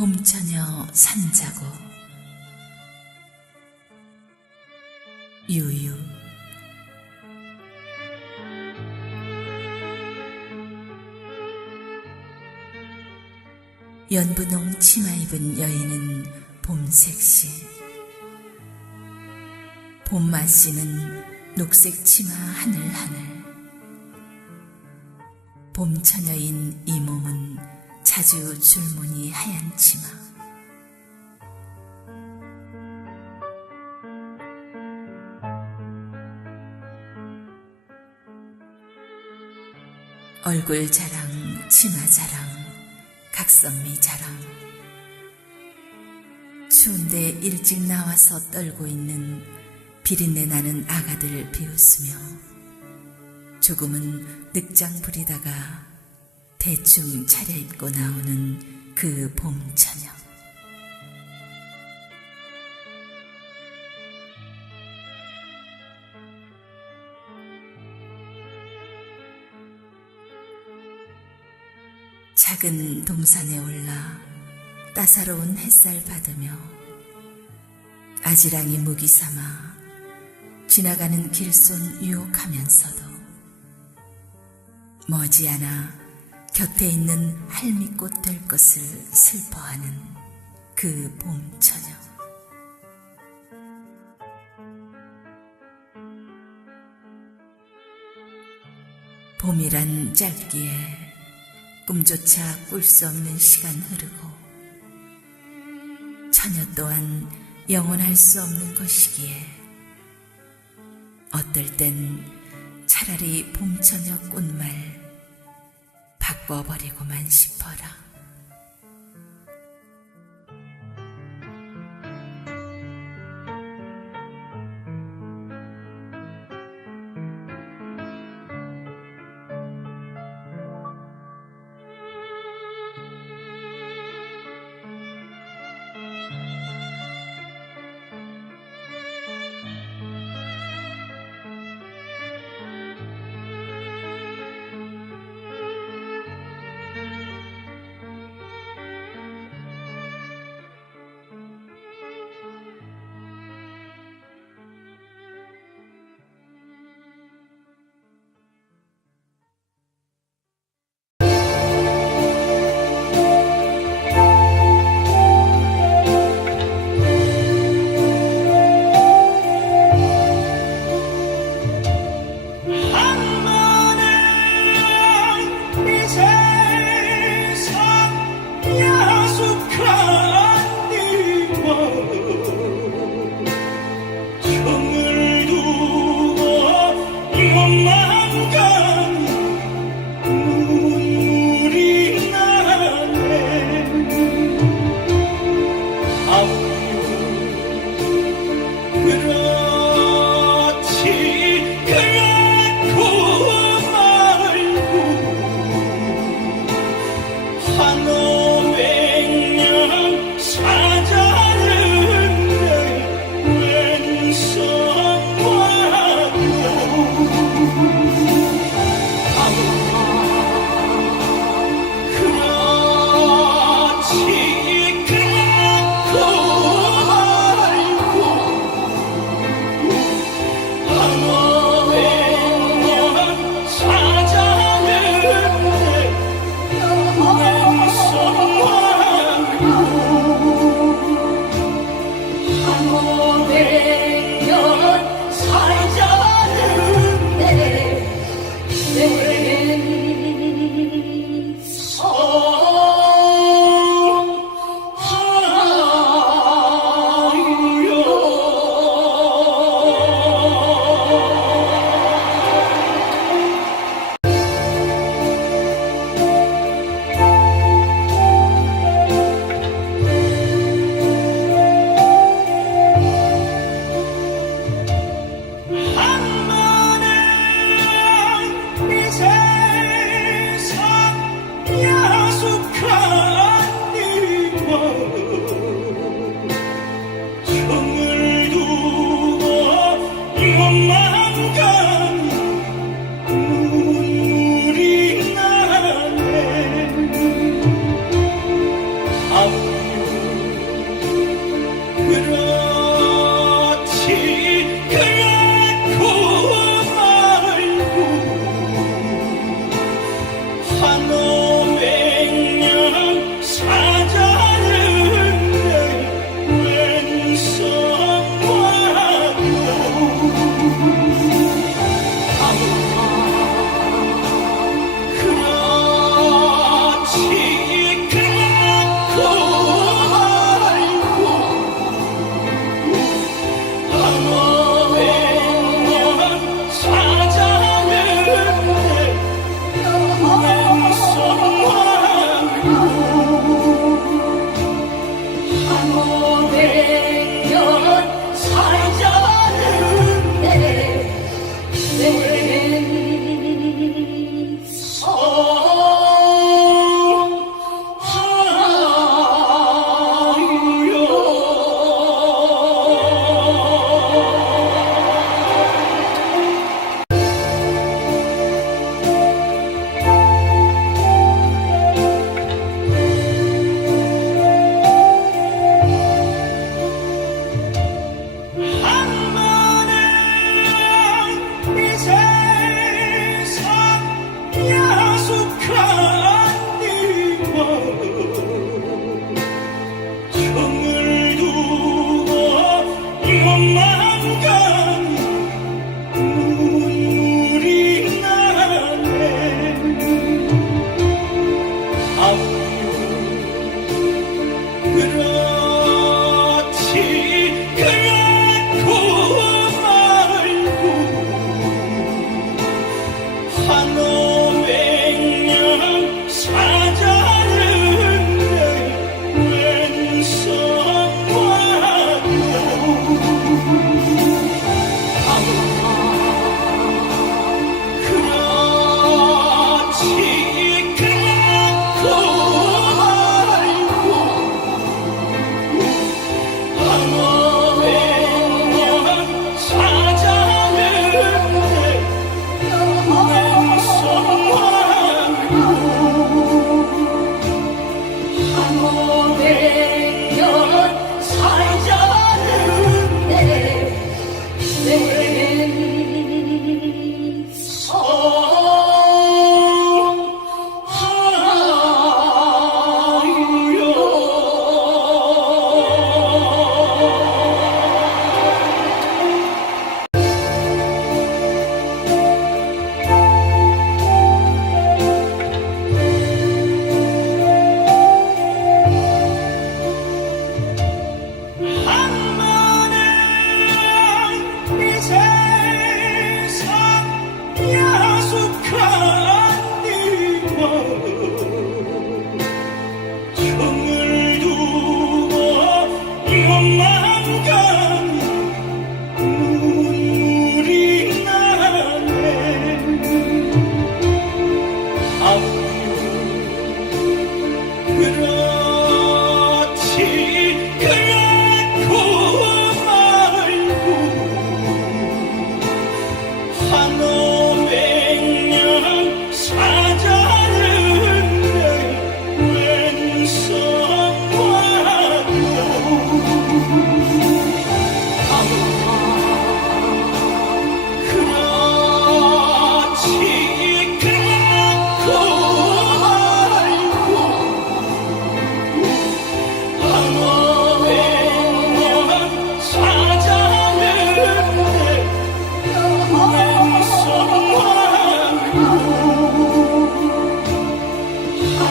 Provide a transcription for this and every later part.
봄처녀 산자고. 유유. 연분홍 치마 입은 여인은 봄색시, 봄마씨는 녹색 치마 하늘하늘. 봄처녀인 이 몸은 자주 줄무늬 하얀 치마. 얼굴 자랑, 치마 자랑, 각선미 자랑. 추운데 일찍 나와서 떨고 있는 비린내 나는 아가들 비웃으며 조금은 늑장 부리다가 대충 차려입고 나오는 그 봄처녀. 작은 동산에 올라 따사로운 햇살 받으며 아지랑이 무기 삼아 지나가는 길손 유혹하면서도 머지않아 곁에 있는 할미꽃 될 것을 슬퍼하는 그 봄처녀. 봄이란 짧기에 꿈조차 꿀 수 없는 시간 흐르고 처녀 또한 영원할 수 없는 것이기에 어떨 땐 차라리 봄처녀 꽃말 바꿔버리고만 싶어라.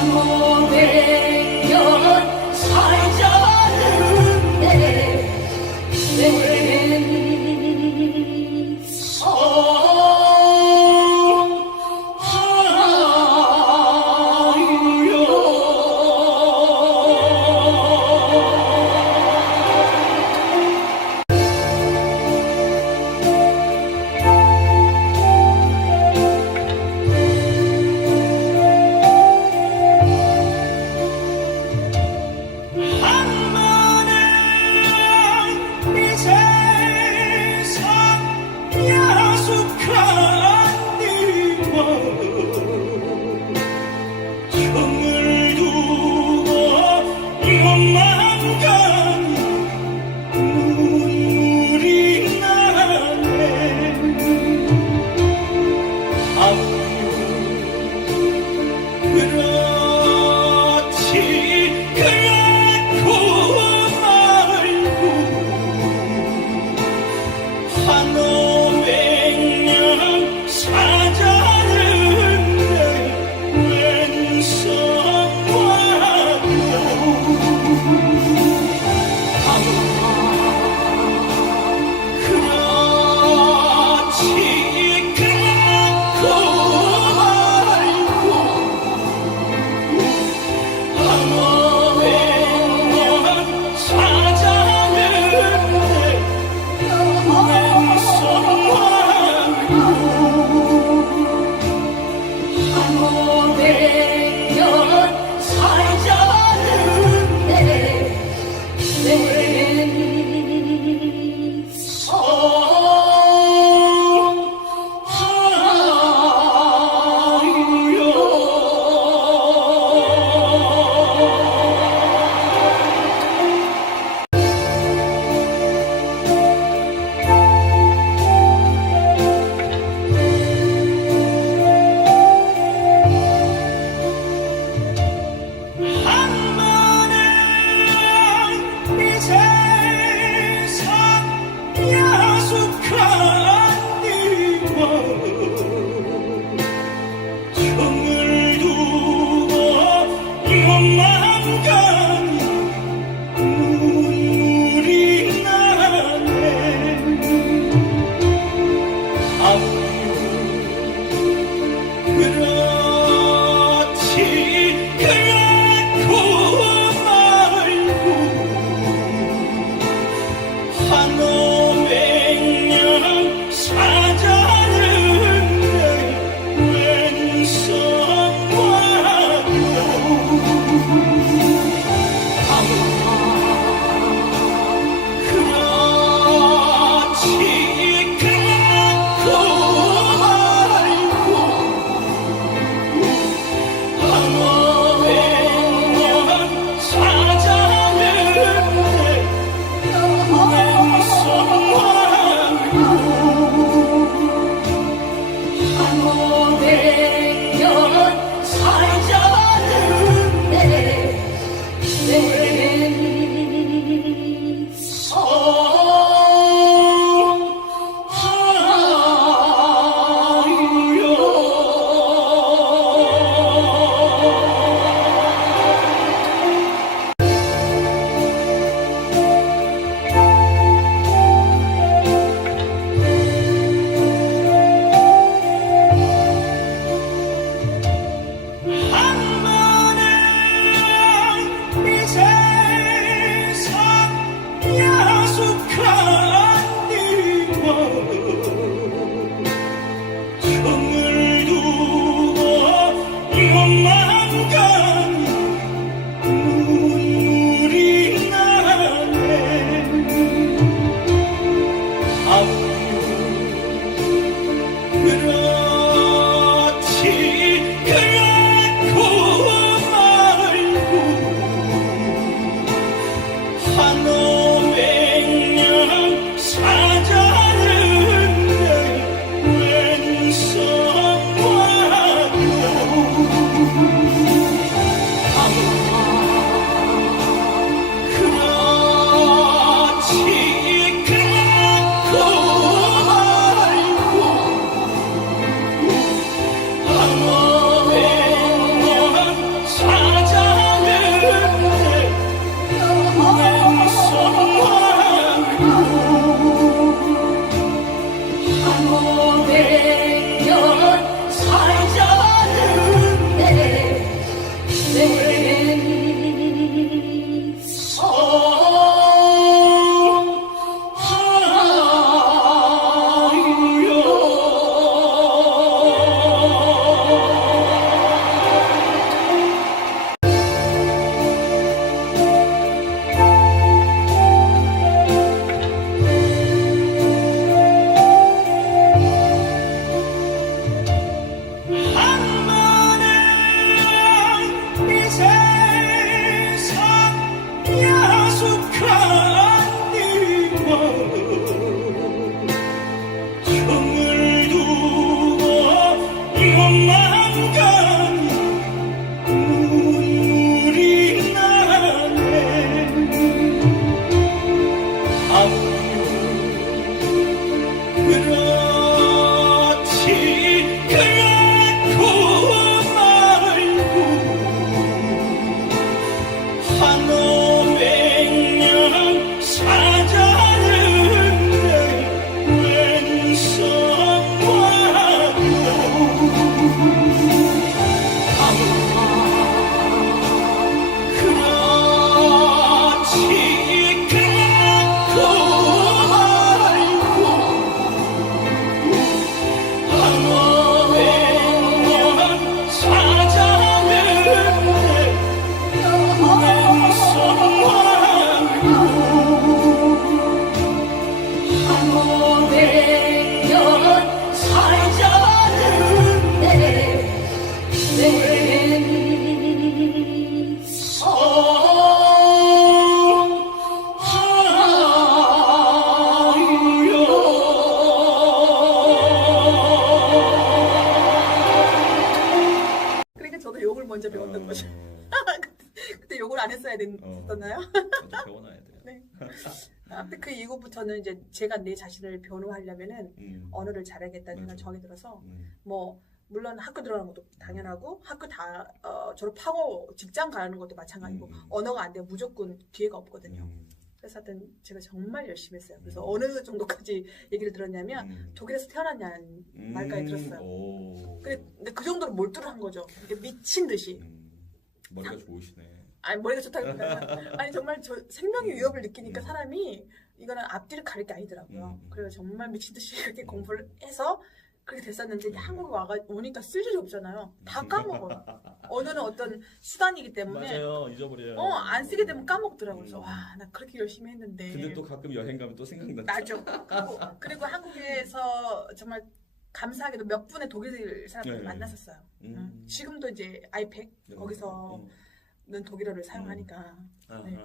오백년 살자는데 내겐 한 번은 이 먼저 배웠던 거죠. 그때 욕을 안 했어야 됐었나요? 저도 배워놔야 돼요. 네. 아무튼 그 이후부터는 이제 제가 내 자신을 변호하려면은 언어를 잘하겠다는 생각이 정이 들어서 뭐 물론 학교 들어가는 것도 당연하고 학교 다 졸업하고 직장 가는 것도 마찬가지고 언어가 안 되면 무조건 기회가 없거든요. 그래서 하여튼 제가 정말 열심히 했어요. 그래서 어느 정도까지 얘기를 들었냐면 독일에서 태어났냐는 말까지 들었어요. 근데 그 정도로 몰두를 한 거죠. 미친 듯이. 머리가 좋으시네. 아니 머리가 좋다기보다 아니 정말 저 생명의 위협을 느끼니까 사람이 이거는 앞뒤를 가릴 게 아니더라고요. 그래서 정말 미친 듯이 이렇게 공부를 해서 그렇게 됐었는데 한국에 오니까 쓸 일이 없잖아요. 다 까먹어요. 언어는 어떤 수단이기 때문에 맞아요. 잊어버려요. 안 쓰게 되면 까먹더라고요. 그래서 와, 나 그렇게 열심히 했는데. 근데 또 가끔 여행 가면 또 생각나죠. 나죠. 그리고 한국에서 정말 감사하게도 몇 분의 독일 사람들을 만났었어요. 지금도 이제 아이팩 거기서는 독일어를 사용하니까. 네.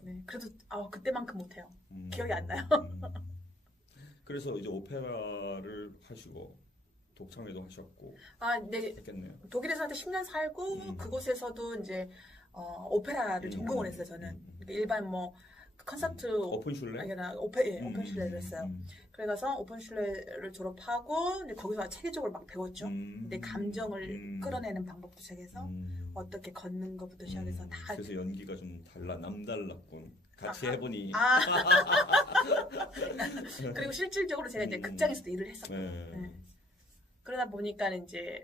네. 그래도 그때만큼 못해요. 기억이 안 나요. 그래서 이제 오페라를 하시고 독창회도 하셨고. 네. 했겠네요. 독일에서 한 10년 살고 그곳에서도 이제 오페라를 전공을 했어요. 저는 그러니까 일반 뭐 콘서트 오픈슐레? 아니라 오픈슐레를 했어요. 그래서 오픈슐레를 졸업하고 이제 거기서 체계적으로 막 배웠죠. 내 감정을 끌어내는 방법부터 시작해서 어떻게 걷는 것부터 시작해서 다. 그래서 연기가 좀 남달랐군. 같이 해보니. 그리고 실질적으로 제가 이제 극장에서도 일을 했었고. 네. 그러다 보니까 이제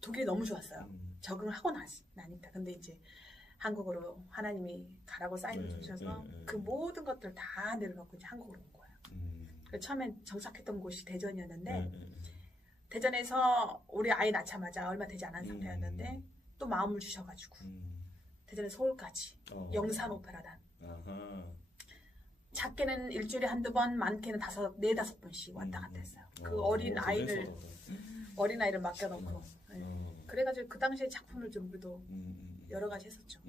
독일이 너무 좋았어요. 적응을 하고 나니까. 근데 이제 한국으로 하나님이 가라고 사인을 주셔서 그 모든 것들 다 내려놓고 이제 한국으로 온 거예요. 그래서 처음엔 정착했던 곳이 대전이었는데 대전에서 우리 아이 낳자마자 얼마 되지 않은 상태였는데 또 마음을 주셔가지고 대전에 서울까지 영산 오페라단. 작게는 일주일에 한두 번, 많게는 4-5번씩 왔다 갔다 했어요. 그 어린 아이를 맡겨놓고. 그래가지고 그 당시에 작품을 좀 그래도 여러 가지 했었죠.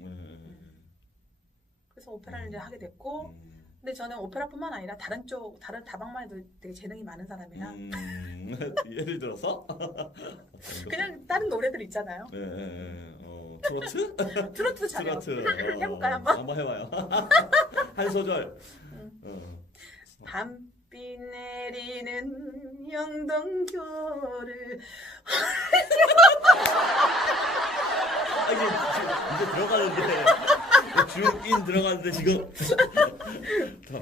그래서 오페라를 이제 하게 됐고, 근데 저는 오페라뿐만 아니라 다른 다방만 해도 되게 재능이 많은 사람이라. 예를 들어서? 그냥 다른 노래들 있잖아요. 트로트? 트로트도 잘해요. 해볼까요 한번? 한번 해봐요. 한 소절. 밤비 내리는 영동교를 이제 들어가는데 주인 들어가는데 지금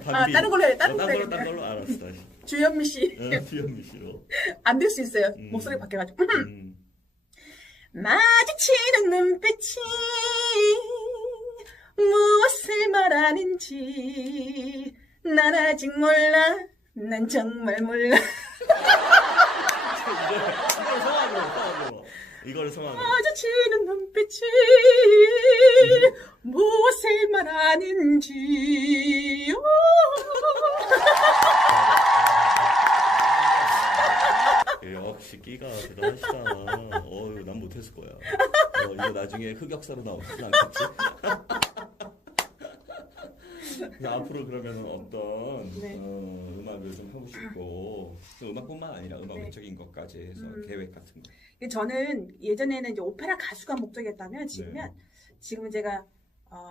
다른 걸로 해. 다른 걸로 알았어. 다시. 주현미 씨. 주현미 씨로. 안 될 수 있어요. 목소리 바뀌어가지고. 마주치는 눈빛이 무엇을 말하는지 난 아직 몰라. 난 정말 몰라. 이걸 성악으로. 마주치는 눈빛이 무엇을 말하는지. 역시 끼가 대단하시다. 난 못했을 거야. 이거 나중에 흑역사로 나오진 않겠지? 앞으로 그러면 어떤 네. 음악을 좀 하고 싶고 음악뿐만 아니라 음악 네. 외적인 것까지 해서 계획 같은 거. 저는 예전에는 이제 오페라 가수가 목적이었다면 지금은 제가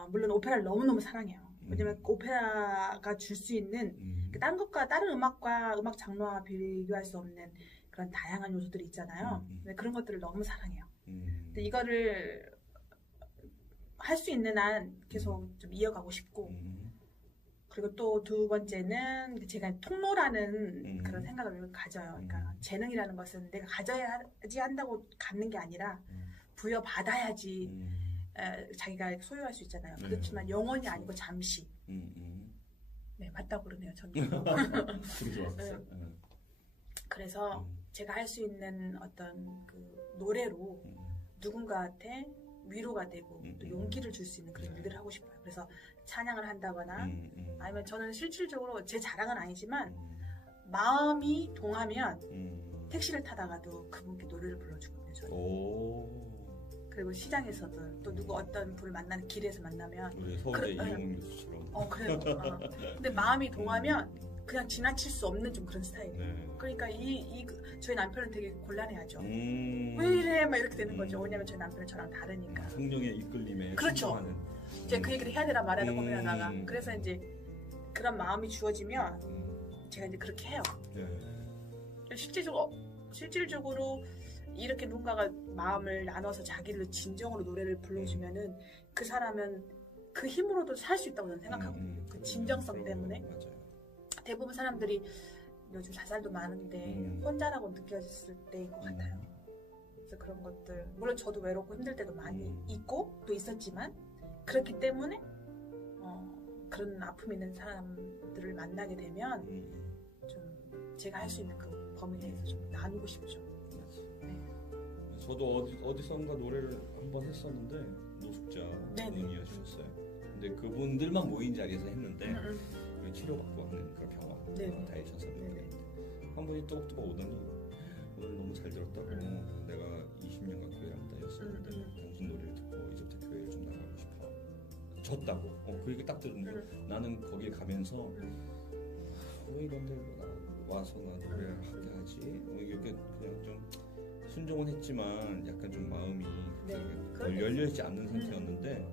물론 오페라를 너무너무 사랑해요. 왜냐면 오페라가 줄 수 있는 딴 것과 다른 음악과 음악 장르와 비교할 수 없는 그런 다양한 요소들이 있잖아요. 그런 것들을 너무 사랑해요. 근데 이거를 할 수 있는 한 계속 좀 이어가고 싶고 그리고 또 두 번째는 제가 통로라는 그런 생각을 가져요. 그러니까 재능이라는 것은 내가 가져야지 한다고 갖는 게 아니라 부여받아야지 자기가 소유할 수 있잖아요. 그렇지만 영원히 아니고 잠시. 네, 맞다고 그러네요. 저는. 좋았어요. 그래서 제가 할 수 있는 어떤 그 노래로 누군가한테 위로가 되고 또 용기를 줄 수 있는 그런 일들을 하고 싶어요. 그래서 찬양을 한다거나 아니면 저는 실질적으로 제 자랑은 아니지만 마음이 동하면 택시를 타다가도 그분께 노래를 불러주거든요. 저는. 그리고 시장에서도 또 누구 어떤 분을 만나는 길에서 만나면 우리 서울대 이용훈 교수처럼. 그래요. 근데 마음이 동하면 그냥 지나칠 수 없는 좀 그런 스타일이에요. 네. 그러니까 저희 남편은 되게 곤란해하죠. 왜 이래? 막 이렇게 되는 거죠. 왜냐면 저희 남편은 저랑 다르니까. 성령의 이끌림에 그렇죠. 순종하는. 이제 그 얘기를 해야 되나 말아야 되나 고민하다가 그래서 이제 그런 마음이 주어지면 제가 이제 그렇게 해요. 네. 실질적으로 이렇게 누군가가 마음을 나눠서 자기를 진정으로 노래를 불러주면은 그 사람은 그 힘으로도 살 수 있다고 저는 생각하거든요. 그 진정성 때문에. 맞아요. 대부분 사람들이 요즘 자살도 많은데 혼자라고 느껴졌을 때인 것 같아요. 그래서 그런 것들 물론 저도 외롭고 힘들 때도 많이 있고 또 있었지만 그렇기 때문에 그런 아픔 있는 사람들을 만나게 되면 좀 제가 할 수 있는 그 범위 내에서 좀 나누고 싶죠. 네. 저도 어디선가 노래를 한번 했었는데 노숙자 분이어주셨어요. 근데 그분들만 모인 자리에서 했는데 치료받고 하는 그런 병원 다해 전사분인데 한 분이 또박또박 오더니 오늘 너무 잘 들었다고 내가 20년간 교회랑 다녔었는데 당신 노래를 듣고 이제부터 교회를 좀 나가고 싶어 졌다고 그 얘기 딱 들었는데 나는 거기에 가면서 왜 이런 데 와서 나 노래를 하게 하지 이렇게 그냥 좀 순종은 했지만 약간 좀 마음이 열려있지 않는 상태였는데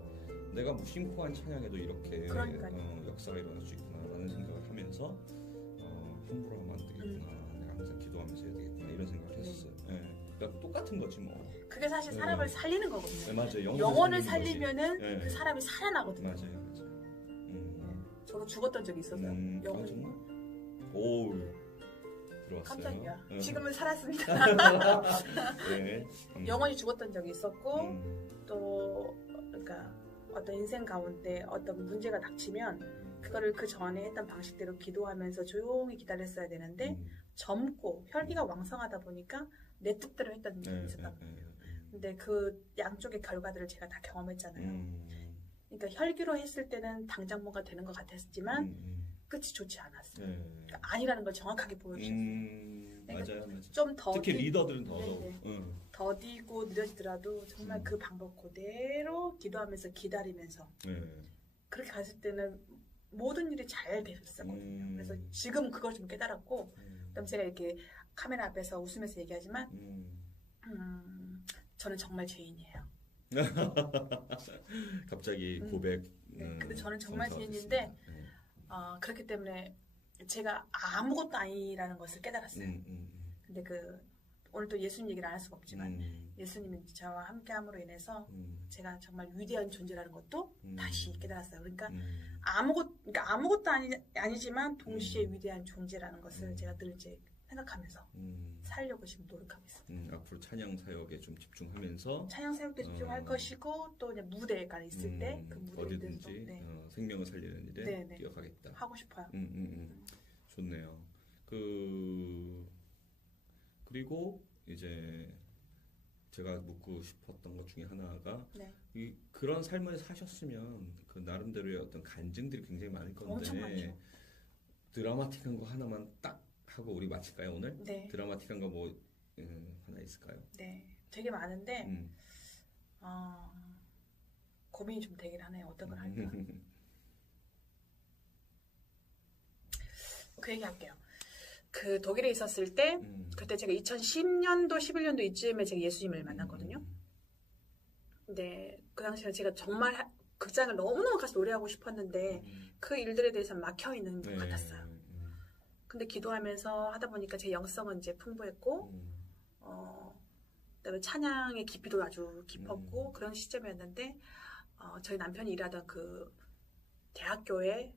내가 뭐 심쿵한 찬양에도 이렇게 역사가 일어날 수 있구나라는 생각을 하면서 함부로 하면 안 되겠구나 내가 항상 기도하면서 해야 되겠구나 이런 생각을 했었어요. 그러니까 똑같은 거지 뭐. 그게 사실 사람을 살리는 거거든요. 맞아요. 영혼을 살리면은 그 사람이 살아나거든요. 맞아요. 저도 죽었던 적이 있었어요. 영혼이. 정말? 오 들어왔어요. 깜짝이야. 지금은 살았습니다. 네. 영혼이 죽었던 적이 있었고 또 그러니까 어떤 인생 가운데 어떤 문제가 닥치면 그거를 그 전에 했던 방식대로 기도하면서 조용히 기다렸어야 되는데 젊고 혈기가 왕성하다 보니까 내 뜻대로 했던 적이 있었단 말이에요. 근데 그 양쪽의 결과들을 제가 다 경험했잖아요. 그러니까 혈기로 했을 때는 당장 뭔가 되는 것 같았지만 끝이 좋지 않았어요. 그러니까 아니라는 걸 정확하게 보여주셨어요. 그러니까 맞아요. 좀 특히 리더들은 더디고 느려지더라도 정말 그 방법 그대로 기도하면서 기다리면서 그렇게 갔을 때는 모든 일이 잘 되셨었거든요. 그래서 지금 그걸 좀 깨달았고 그다음 제가 이렇게 카메라 앞에서 웃으면서 얘기하지만 저는 정말 죄인이에요. 갑자기 고백. 근데 저는 정말 죄인인데 그렇기 때문에 제가 아무것도 아니라는 것을 깨달았어요. 근데 오늘 또 예수님 얘기를 안 할 수가 없지만 예수님이 저와 함께함으로 인해서 제가 정말 위대한 존재라는 것도 다시 깨달았어요. 그러니까 아무것도 아니지만 동시에 위대한 존재라는 것을 제가 늘 이제 생각하면서 살려고 지금 노력하고 있습니다. 앞으로 찬양 사역에 좀 집중하면서 찬양 사역도 집중할 것이고 또 이제 무대가 있을 때 그 무대에 어디든지 생명을 살리는 일에 뛰어가겠다. 하고 싶어요. 좋네요. 그리고 이제 제가 묻고 싶었던 것 중에 하나가 그런 삶을 사셨으면 그 나름대로의 어떤 간증들이 굉장히 많을 건데 엄청 많죠. 드라마틱한 거 하나만 딱 하고 우리 마칠까요 오늘? 네. 드라마틱한 거 뭐 하나 있을까요? 네, 되게 많은데 고민이 좀 되긴 하네요. 어떤 걸 할까? 그 얘기 할게요. 그 독일에 있었을 때 그때 제가 2010년도 11년도 이쯤에 제가 예수님을 만났거든요. 근데 그 당시에 제가 정말 극장을 너무너무 가서 노래하고 싶었는데 그 일들에 대해서 막혀 있는 것 같았어요. 근데 기도하면서 하다 보니까 제 영성은 이제 풍부했고 그다음에 찬양의 깊이도 아주 깊었고 그런 시점이었는데 저희 남편이 일하던 그 대학교에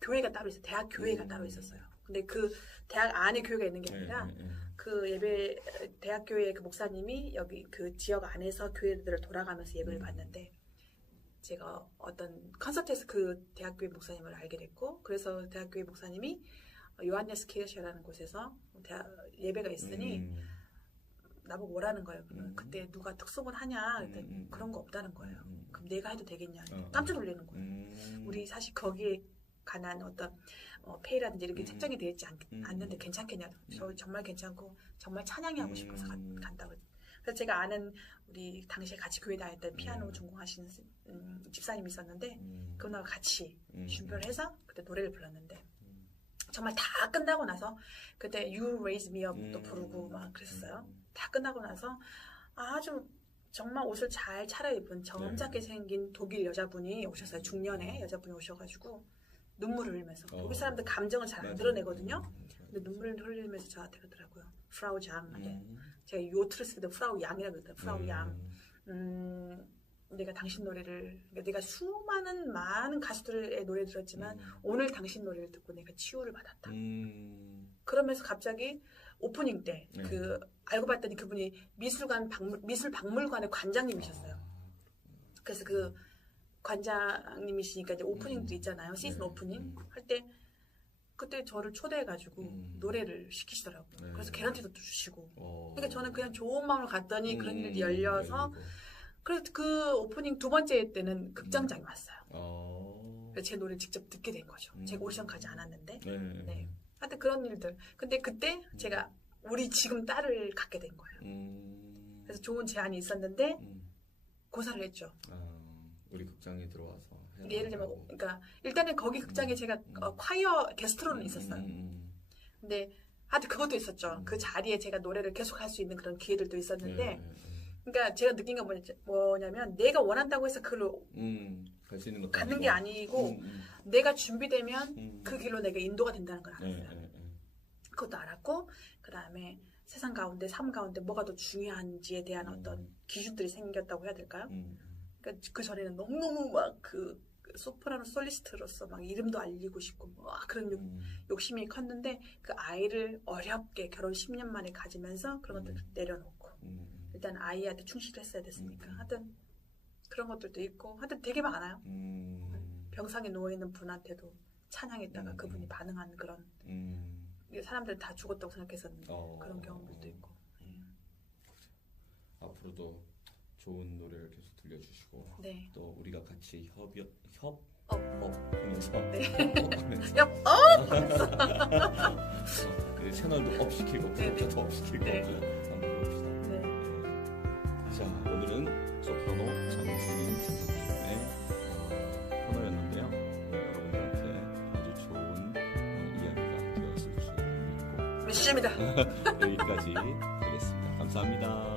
교회가 따로 있어요. 대학 교회가 따로 있었어요. 근데 그 대학 안에 교회가 있는 게 아니라 그 예배 대학 교회 그 목사님이 여기 그 지역 안에서 교회들을 돌아가면서 예배를 받는데 제가 어떤 콘서트에서 그 대학 교회 목사님을 알게 됐고 그래서 대학 교회 목사님이 요한네스 키르시라는 곳에서 예배가 있으니 나보고 오라는 거예요. 그때 누가 특송을 하냐 그랬더니 그런 거 없다는 거예요. 그럼 내가 해도 되겠냐 깜짝 놀라는 거예요. 우리 사실 거기에 관한 어떤 페이라든지 이렇게 책정이 되어 있지 않는데 괜찮겠냐. 저 정말 괜찮고 정말 찬양이 하고 싶어서 간다고. 그래서 제가 아는 우리 당시에 같이 교회 다녔던 피아노 전공하시는 집사님이 있었는데 그분하고 같이 준비를 해서 그때 노래를 불렀는데 정말 다 끝나고 나서 그때 You Raise Me Up도 부르고 막 그랬어요. 다 끝나고 나서 아주 정말 옷을 잘 차려입은 점잖게 생긴 독일 여자분이 오셨어요. 중년의 여자분이 오셔가지고 눈물을 흘리면서 독일 사람들 감정을 잘 안 드러내거든요. 근데 눈물을 흘리면서 저한테 그러더라고요. 프라우 장. 제가 요트를 쓸 때 프라우 양이라고 그랬어요. 프라우 양. 내가 당신 노래를 내가 수많은 많은 가수들의 노래 들었지만 오늘 당신 노래를 듣고 내가 치유를 받았다. 그러면서 갑자기 오프닝 때 그 알고 봤더니 그분이 미술 박물관의 관장님이셨어요. 그래서 그 관장님이시니까 이제 오프닝도 있잖아요. 시즌 오프닝 할 때 그때 저를 초대해가지고 노래를 시키시더라고요. 그래서 계란티도 주시고. 그러니까 저는 그냥 좋은 마음으로 갔더니 그런 일이 열려서 그래서 그 오프닝 두 번째 때는 극장장이 왔어요. 그래서 제 노래를 직접 듣게 된 거죠. 제가 오디션 가지 않았는데. 네. 하여튼 그런 일들. 근데 그때 제가 우리 지금 딸을 갖게 된 거예요. 그래서 좋은 제안이 있었는데 고사를 했죠. 우리 극장에 들어와서. 예를 들면, 그러니까 일단은 거기 극장에 제가 콰이어 게스트로는 있었어요. 근데 하여튼 그것도 있었죠. 그 자리에 제가 노래를 계속 할 수 있는 그런 기회들도 있었는데, 그러니까 제가 느낀 건 뭐냐면 내가 원한다고 해서 그걸로 갈 수 있는 것도 가는 게 아니고 내가 준비되면 그 길로 내가 인도가 된다는 걸 알았어요. 그것도 알았고 그 다음에 세상 가운데 삶 가운데 뭐가 더 중요한지에 대한 어떤 기준들이 생겼다고 해야 될까요? 그러니까 그 전에는 너무너무 막 그 소프라노 솔리스트로서 막 이름도 알리고 싶고 막 그런 욕심이 컸는데 그 아이를 어렵게 결혼 10년 만에 가지면서 그런 것들 내려놓고 일단 아이한테 충실했어야 됐으니까 하여튼 그런 것들도 있고 하여튼 되게 많아요. 병상에 누워있는 분한테도 찬양했다가 그분이 반응한 그런 사람들 다 죽었다고 생각했었는데 그런 경험들도 있고. 앞으로도 좋은 노래를 계속 들려주시고 또 우리가 같이 협업하면서 채널도 업시키고 구독자도 업시키고 한번 해봅시다. 자, 오늘은 소프라노 장수인 선생님의 코너였는데요. 여러분들한테 아주 좋은 이야기가 되었을 줄 믿고 메시지입니다. 여기까지 하겠습니다. 감사합니다.